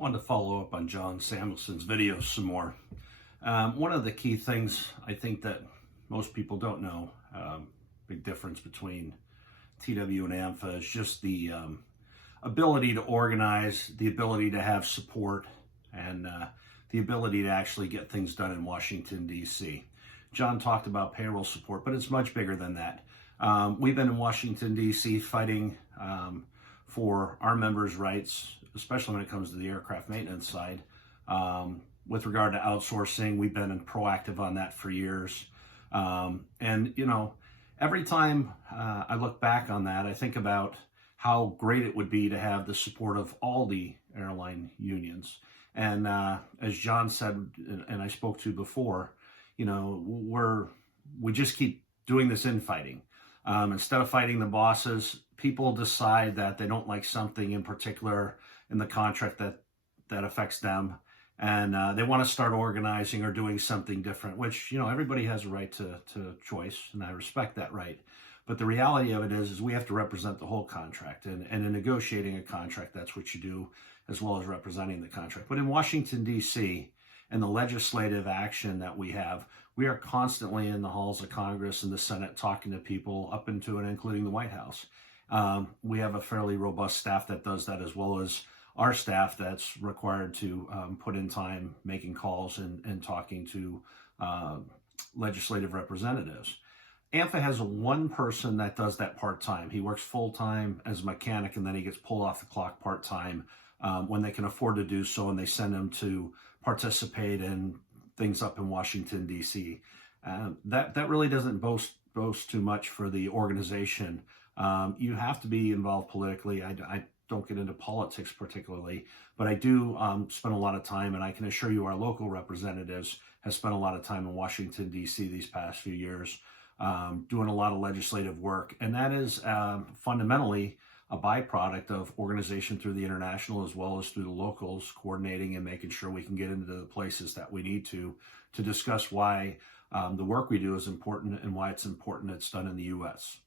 Wanted to follow up on John Samuelson's video some more. One of the key things I think that most people don't know, big difference between TWU and AMFA, is just the ability to organize, the ability to have support, and the ability to actually get things done in Washington, D.C. John talked about payroll support, but it's much bigger than that. We've been in Washington, D.C. fighting for our members' rights, especially when it comes to the aircraft maintenance side. With regard to outsourcing, we've been proactive on that for years. And, you know, every time I look back on that, I think about how great it would be to have the support of all the airline unions. And as John said, and I spoke to before, you know, we just keep doing this infighting. Instead of fighting the bosses, people decide that they don't like something in particular in the contract that affects them, and they want to start organizing or doing something different, which, you know, everybody has a right to choice, and I respect that right. But the reality of it is we have to represent the whole contract, and in negotiating a contract, that's what you do, as well as representing the contract. But in Washington, D.C., and the legislative action that we have, we are constantly in the halls of Congress and the Senate talking to people up into and including the White House. We have a fairly robust staff that does that, as well as our staff that's required to put in time making calls and talking to legislative representatives. AMFA has one person that does that part-time. He works full-time as a mechanic, and then he gets pulled off the clock part-time when they can afford to do so, and they send him to participate in things up in Washington, D.C. That really doesn't boast too much for the organization. You have to be involved politically. I don't get into politics particularly, but I do spend a lot of time, and I can assure you our local representatives have spent a lot of time in Washington, D.C. these past few years, doing a lot of legislative work. And that is fundamentally a byproduct of organization through the international as well as through the locals, coordinating and making sure we can get into the places that we need to discuss why the work we do is important and why it's important it's done in the U.S.